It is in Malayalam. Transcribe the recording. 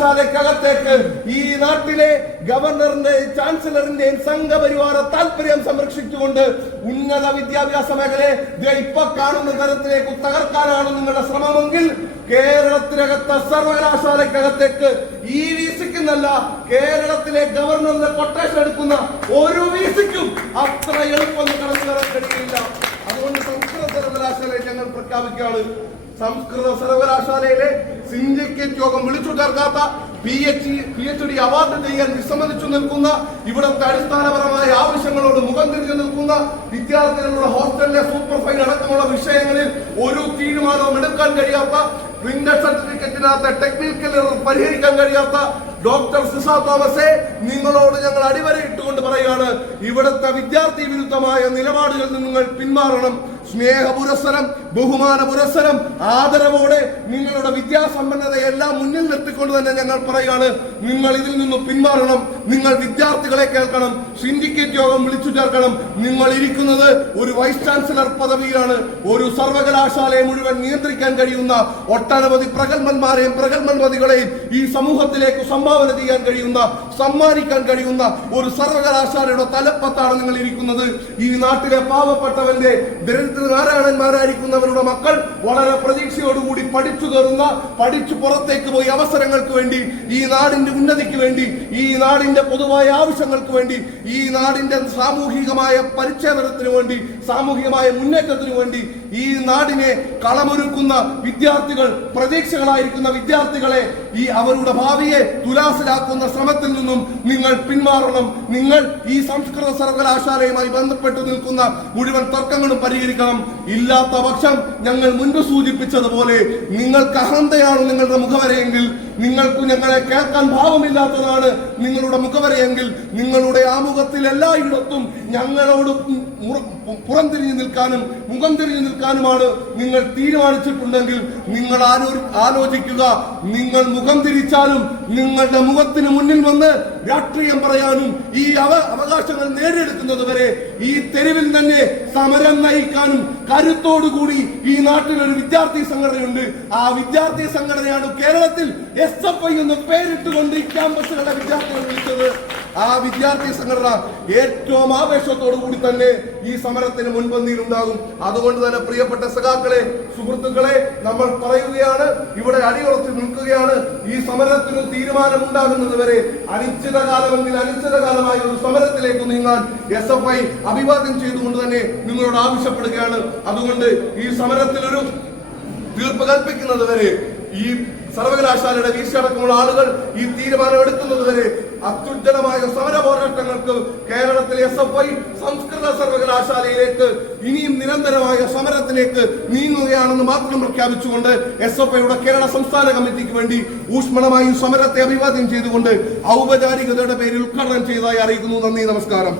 സർവകലാശാലയ്ക്കകത്തേക്ക് ഈ നാട്ടിലെ ഗവർണറിന്റെയും ചാൻസലറിന്റെയും സംഘപരിവാര താല്പര്യം സംരക്ഷിച്ചുകൊണ്ട് ഉന്നത വിദ്യാഭ്യാസ മേഖലയെ ഇപ്പൊ കാണുന്ന തരത്തിലേക്ക് തകർക്കാനാണ് നിങ്ങളുടെ ശ്രമമെങ്കിൽ കേരളത്തിനകത്തെ സർവകലാശാലയ്ക്കകത്തേക്ക് ഈ വിസിക്കുന്നല്ല, കേരളത്തിലെ ഗവർണറിന്റെ കൊട്ടേഷൻ എടുക്കുന്ന ഒരു വിസിക്കും അത്ര എളുപ്പം കടന്നു കയറാൻ കഴിയില്ല. അതുകൊണ്ട് സംസ്കൃത സർവകലാശാലയെ ഞങ്ങൾ പ്രഖ്യാപിക്കുകയാണ്. സംസ്കൃത സർവകലാശാലയിലെ സിൻഡിക്കേറ്റ് യോഗം വിളിച്ചു ചേർക്കാത്ത PhD അവാർഡ് ചെയ്യാൻ വിസമ്മതിച്ചു നിൽക്കുന്ന, ഇവിടുത്തെ അടിസ്ഥാനപരമായ ആവശ്യങ്ങളോട് മുഖം തിരിഞ്ഞു നിൽക്കുന്ന വിദ്യാർത്ഥികളുടെ ഹോസ്റ്റലിലെ സൂപ്പർ ഫൈൻ അടക്കമുള്ള വിഷയങ്ങളിൽ ഒരു തീരുമാനവും എടുക്കാൻ കഴിയാത്ത, പ്രിന്റഡ് സർട്ടിഫിക്കറ്റിനകത്ത് ടെക്നിക്കൽ പരിഹരിക്കാൻ കഴിയാത്ത ഡോക്ടർ സിസ തോമസെ, നിങ്ങളോട് ഞങ്ങൾ അടിവരയിട്ടുകൊണ്ട് പറയുകയാണ്, ഇവിടുത്തെ വിദ്യാർത്ഥി വിരുദ്ധമായ നിലപാടുകളിൽ നിങ്ങൾ പിന്മാറണം. സ്നേഹ പുരസ്സരം, ബഹുമാന പുരസ്സരം, ആദരവോടെ നിങ്ങളുടെ വിദ്യാസമ്പന്നതയെല്ലാം മുന്നിൽ നിർത്തിക്കൊണ്ട് തന്നെ ഞങ്ങൾ പറയുകയാണ്, നിങ്ങൾ ഇതിൽ നിന്ന് പിന്മാറണം. നിങ്ങൾ വിദ്യാർത്ഥികളെ കേൾക്കണം, സിൻഡിക്കേറ്റ് യോഗം വിളിച്ചു ചേർക്കണം. നിങ്ങൾ ഇരിക്കുന്നത് ഒരു വൈസ് ചാൻസലർ പദവിയിലാണ്. ഒരു സർവകലാശാലയെ മുഴുവൻ നിയന്ത്രിക്കാൻ കഴിയുന്ന ഒട്ടനവധി പ്രഗത്ഭന്മാരെയും പ്രഗത്ഭന്മതികളെയും ഈ സമൂഹത്തിലേക്ക് സംഭാവന ചെയ്യാൻ കഴിയുന്ന, സമ്മാനിക്കാൻ കഴിയുന്ന ഒരു സർവകലാശാലയുടെ തലപ്പത്താണ് നിങ്ങൾ ഇരിക്കുന്നത്. ഈ നാട്ടിലെ പാവപ്പെട്ടവന്റെ ദരിദ്രനാരായണന്മാരായിരിക്കുന്നവരുടെ മക്കൾ വളരെ പ്രതീക്ഷയോടുകൂടി പഠിച്ചു കയറുന്ന, പഠിച്ചു പുറത്തേക്ക് പോയി അവസരങ്ങൾക്ക് വേണ്ടി, ഈ നാടിന്റെ ഉന്നതിക്ക് വേണ്ടി, ഈ നാടിന്റെ പൊതുവായ ആവശ്യങ്ങൾക്ക് വേണ്ടി, ഈ നാടിന്റെ സാമൂഹികമായ പരിച്ഛേദനത്തിന് വേണ്ടി, സാമൂഹികമായ മുന്നേറ്റത്തിന് വേണ്ടി ഈ നാടിനെ കളമൊരുക്കുന്ന വിദ്യാർത്ഥികൾ, പ്രതീക്ഷകളായിരിക്കുന്ന വിദ്യാർത്ഥികളെ, ഈ അവരുടെ ഭാവിയെ തുലാസിലാക്കുന്ന ശ്രമത്തിൽ നിന്നും നിങ്ങൾ പിന്മാറണം. നിങ്ങൾ ഈ സംസ്കൃത സർവകലാശാലയുമായി ബന്ധപ്പെട്ട് നിൽക്കുന്ന മുഴുവൻ തർക്കങ്ങളും പരിഹരിക്കണം. ഇല്ലാത്ത പക്ഷം ഞങ്ങൾ മുൻപ് സൂചിപ്പിച്ചതുപോലെ നിങ്ങൾക്ക് അഹന്തയാണ് നിങ്ങളുടെ മുഖവരയെങ്കിൽ, നിങ്ങൾക്ക് ഞങ്ങളെ കേൾക്കാൻ ഭാവമില്ലാത്തതാണ് നിങ്ങളുടെ മുഖവരയെങ്കിൽ, നിങ്ങളുടെ ആമുഖത്തിൽ എല്ലായിടത്തും ഞങ്ങളോട് പുറംതിരിഞ്ഞു നിൽക്കാനും മുഖം തിരിഞ്ഞു നിൽക്കാനുമാണ് നിങ്ങൾ തീരുമാനിച്ചിട്ടുണ്ടെങ്കിൽ നിങ്ങൾ ആലോചിക്കുക. നിങ്ങൾ മുഖം തിരിച്ചാലും നിങ്ങളുടെ മുഖത്തിന് മുന്നിൽ വന്ന് രാഷ്ട്രീയം പറയാനും ഈ അവകാശങ്ങൾ നേടിയെടുക്കുന്നത് വരെ ഈ തെരുവിൽ തന്നെ സമരം നയിക്കാനും കരുത്തോടുകൂടി ഈ നാട്ടിൽ ഒരു വിദ്യാർത്ഥി സംഘടനയുണ്ട്. ആ വിദ്യാർത്ഥി സംഘടനയാണ് കേരളത്തിൽ SFI എന്ന് പേരിട്ടുകൊണ്ട് ഈ ക്യാമ്പസുകളുടെ വിദ്യാർത്ഥികൾ വിളിച്ചത്. ആ വിദ്യാർത്ഥി സംഘടന ഏറ്റവും ആവേശത്തോടു കൂടി തന്നെ ഈ സമരത്തിന് മുൻപന്തിയിലുണ്ടാകും. അതുകൊണ്ട് തന്നെ പ്രിയപ്പെട്ട സഖാക്കളെ, സുഹൃത്തുക്കളെ, നമ്മൾ പറയുകയാണ്, ഇവിടെ അടിയുറച്ച് നിൽക്കുകയാണ്. ഈ സമരത്തിന് തീരുമാനമുണ്ടാകുന്നത് വരെ അനിശ്ചിതകാലമെങ്കിൽ അനിശ്ചിതകാലമായ ഒരു സമരത്തിലേക്ക് നീങ്ങാൻ SFI അഭിവാദ്യം ചെയ്തുകൊണ്ട് തന്നെ നിങ്ങളോട് ആവശ്യപ്പെടുകയാണ്. അതുകൊണ്ട് ഈ സമരത്തിലൊരു തീർപ്പ് കൽപ്പിക്കുന്നത് വരെ, ഈ സർവകലാശാലയുടെ വീഴ്ച അടക്കമുള്ള ആളുകൾ ഈ തീരുമാനം എടുക്കുന്നത് വരെ അത്യുജ്വലമായ സമര പോരാട്ടങ്ങൾക്ക് കേരളത്തിലെ SFI സംസ്കൃത സർവകലാശാലയിലേക്ക് ഇനിയും നിരന്തരമായ സമരത്തിലേക്ക് നീങ്ങുകയാണെന്ന് മാത്രം പ്രഖ്യാപിച്ചുകൊണ്ട് SFIയുടെ കേരള സംസ്ഥാന കമ്മിറ്റിക്ക് വേണ്ടി ഊഷ്മളമായി സമരത്തെ അഭിവാദ്യം ചെയ്തുകൊണ്ട് ഔപചാരികതയുടെ പേരിൽ ഉദ്ഘാടനം ചെയ്തതായി അറിയിക്കുന്നു. നന്ദി, നമസ്കാരം.